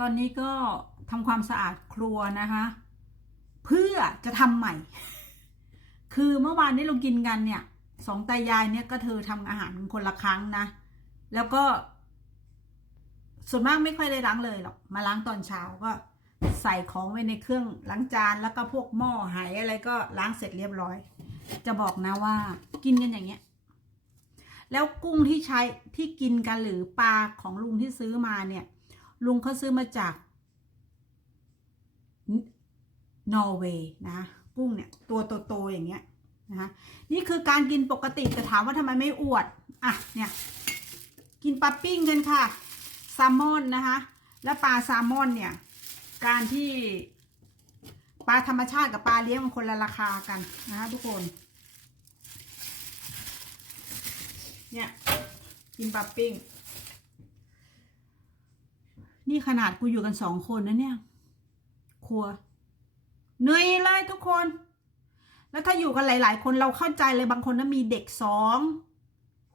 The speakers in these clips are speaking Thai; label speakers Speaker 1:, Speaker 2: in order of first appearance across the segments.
Speaker 1: ตอนนี้ก็ทำความสะอาดครัวนะคะ เพื่อจะทำใหม่ คือเมื่อวานนี้เรากินกันเนี่ยสองตายายเนี่ยก็เธอทำอาหารคนละครั้งนะ แล้วก็ ส่วนมากไม่ค่อยได้ล้างเลยหรอก มาล้างตอนเช้าก็ใส่ของไว้ในเครื่องล้างจานแล้วก็พวกหม้อไหายอะไรก็ล้างเสร็จเรียบร้อย จะบอกนะว่า กินกันอย่างเงี้ย แล้วกุ้งที่ใช้ที่กินกันหรือปลาของลุงที่ซื้อมาเนี่ย ลุงเขาซื้อมาจากนอร์เวย์นะกุ้งเนี่ยตัวโตๆอย่างเงี้ยนะคะนี่คือการกินปกติแต่ถามว่าทำไมไม่อวดอะเนี่ยกินปลาปิ้งกันค่ะแซลมอนนะคะแล้วปลาแซลมอนเนี่ยการที่ปลาธรรมชาติกับปลาเลี้ยงมันคนละราคากันนะคะทุกคนเนี่ยกินปลาปิ้ง นี่ขนาดกูอยู่กันสองคนนะเนี่ย ครัวเหนื่อยเลยทุกคน แล้วถ้าอยู่กันหลาย ๆ คนเราเข้าใจเลยบางคนนะมีเด็กสอง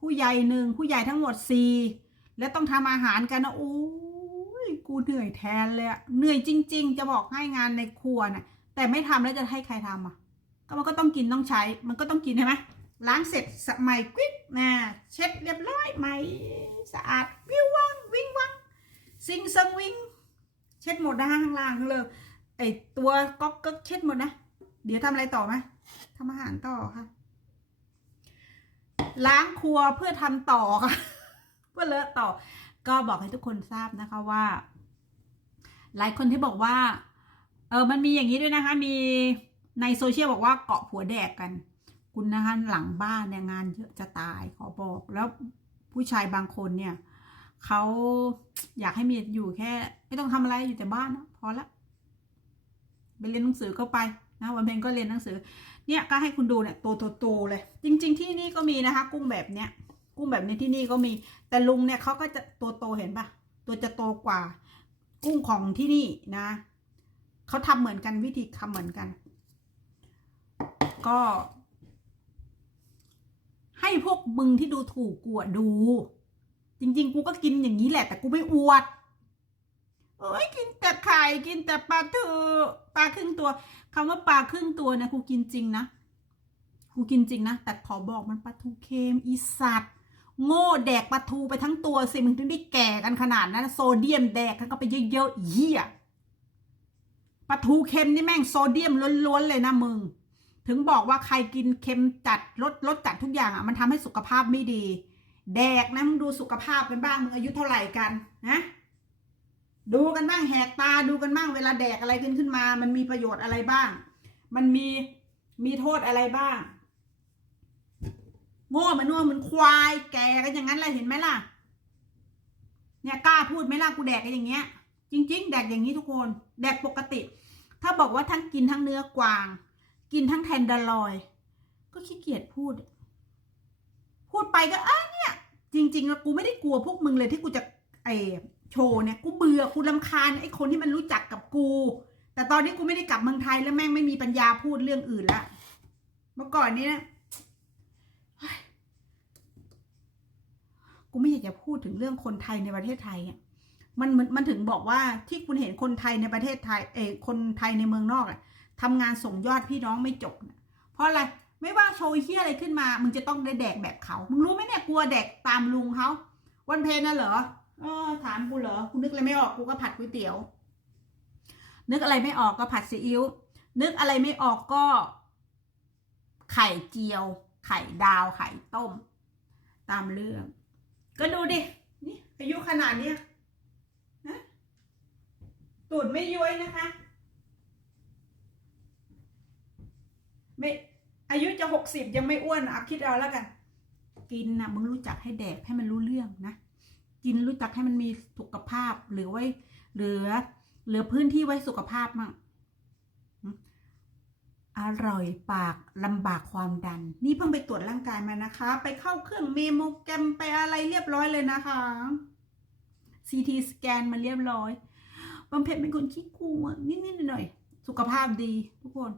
Speaker 1: ผู้ใหญ่หนึ่งผู้ใหญ่ทั้งหมดสี่แล้วต้องทำอาหารกันนะโอ้ยกูเหนื่อยแทนเลยอะเหนื่อยจริง ๆ จะบอกให้งานในครัวนะ่ะ แต่ไม่ทำแล้วจะให้ใครทำอะ ก็มันก็ต้องกินต้องใช้ มันก็ต้องกินใช่ไหมล้างเสร็จสมัยกวิ๊บนะเช็ดเรียบร้อยใหม่สะอาดวิววังวิ่งวัง ซิงซังวิงเช็ดหมดนะข้างล่างข้างเลยไอตัวก๊อกก๊กเช็ดหมดนะ เดี๋ยวทำอะไรต่อไหมทำอาหารต่อค่ะ ล้างครัวเพื่อทำต่อค่ะเพื่อเลอะต่อ ก็บอกให้ทุกคนทราบนะคะว่า หลายคนที่บอกว่า เออมันมีอย่างนี้ด้วยนะคะ มีในโซเชียลบอกว่าเกาะผัวแดกกัน คุณนะคะหลังบ้านเนี่ยงานเยอะจะตายขอบอกแล้วผู้ชายบางคนเนี่ย เขาอยากให้มีอยู่แค่ ไม่ต้องทำอะไรอยู่แต่บ้านนะพอละไปเรียนหนังสือก็ไปนะวันเพ็ญก็เรียนหนังสือ เนี่ยก็ให้คุณดูเนี่ยโตโตๆเลย จริง ๆ ที่นี่ก็มีนะคะ กุ้งแบบเนี้ยกุ้งแบบนี้ที่นี่ก็มี แต่ลุงเนี่ยเขาก็จะตัวโตเห็นปะตัวจะโตกว่า กุ้งของที่นี่นะเขาทำเหมือนกันวิธีทำเหมือนกัน ก็ ให้พวกมึงที่ดูถูกกูอะดู จริง ๆ กูก็กินอย่างนี้แหละ แต่กูไม่อวดเอ้ยกินแต่ไข่กินแต่ปลาทูปลาครึ่งตัวคำว่าปลาครึ่งตัวนะกูกินจริงนะกูกินจริงนะแต่ขอบอกมันปลาทูเค็มอีสัตว์โง่แดกปลาทูไปทั้งตัวสิมึงถึงได้แก่กันขนาดนั้นโซเดียมแดกกันก็ไปเยอะๆอีเหี้ยปลาทูเค็มนี่แม่งโซเดียมล้วนๆเลยนะมึง ถึงบอกว่าใครกินเค็มจัดลดลดจัดทุกอย่างอะมันทำให้สุขภาพไม่ดี แดกนะมึงดูสุขภาพกันบ้างมึงอายุเท่าไหร่กันนะดูกันบ้างแหกตาดูกันบ้างเวลาแดกอะไรขึ้นขึ้นมา มันมีประโยชน์อะไรบ้าง มันมีมีโทษอะไรบ้าง โง่เหมันนัวเหมือนควายแกกันอย่างนั้นเลยเห็นไหมล่ะ เนี่ยกล้าพูดไหมล่ะกูแดกกันอย่างเงี้ย จริง ๆ แดกอย่างนี้ทุกคน แดกปกติ ถ้าบอกว่าทั้งกินทั้งเนื้อกวาง กินทั้งแทนเดอร์ลอย ก็ขี้เกียจพูด พูดไปก็เอะเนี่ย จริงๆแล้วกูไม่ได้กลัวพวกมึงเลยที่กูจะไอโชว์เนี่ยกูเบื่อกูลำคาญไอ้คนที่มันรู้จักกับกู แต่ตอนนี้กูไม่ได้กลับเมืองไทยแล้วแม่งไม่มีปัญญาพูดเรื่องอื่นละเมื่อก่อนนี้นะกูไม่อยากจะพูดถึงเรื่องคนไทยในประเทศไทยอะมันมันมันถึงบอกว่าที่คุณเห็นคนไทยในประเทศไทย เออคนไทยในเมืองนอกอะทำงานส่งยอดพี่น้องไม่จบนะเพราะอะไร ไม่ว่าโชว์เฮียอะไรขึ้นมา มึงจะต้องได้แดกแบบเขา มึงรู้ไหมเนี่ยกลัวแดกตามลุงเขา วันเพลน่ะเหรอเออถามกูเหรอ กูนึกอะไรไม่ออก กูก็ผัดก๋วยเตี๋ยว นึกอะไรไม่ออกก็ผัดซีอิ๊ว นึกอะไรไม่ออกก็ ไข่เจียว ไข่ดาว ไข่ต้ม ตามเรื่อง ก็ดูดิ นี่อายุขนาดเนี้ยนะตูดไม่ย้วยนะคะ ไม่ อายุจะหกสิบยังไม่อ้วนอะคิดเอาแล้วกัน กินนะมึงรู้จักให้แดกให้มันรู้เรื่องนะกินรู้จักให้มันมีสุขภาพหรือไว้เหลือ เหลือพื้นที่ไว้สุขภาพมั่งอร่อยปากลำบากความดัน นี่เพิ่งไปตรวจร่างกายมานะคะ ไปเข้าเครื่องเมโมแกรมไปอะไรเรียบร้อยเลยนะคะ CT สแกนมาเรียบร้อยบำเพ็ญเป็นคนขี้กลัวนิดๆหน่อยๆสุขภาพดีทุกคน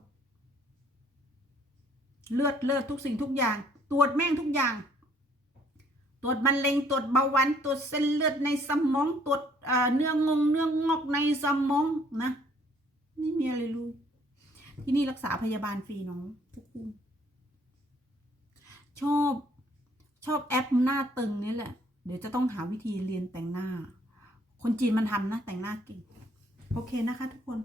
Speaker 1: เลือดเลือดทุกสิ่งทุกอย่าง ตรวจแม่งทุกอย่าง ตรวจมะเร็งตรวจเบาหวานตรวจเส้นเลือดในสมองตรวจเนื้องงเนื้องอกในสมองนะไม่มีอะไรรู้ที่นี่รักษาพยาบาลฟรีน้องทุกคนชอบชอบแอปหน้าตึงนี่แหละ เดี๋ยวจะต้องหาวิธีเรียนแต่งหน้า คนจีนมันทำนะแต่งหน้าเก่ง โอเคนะคะทุกคน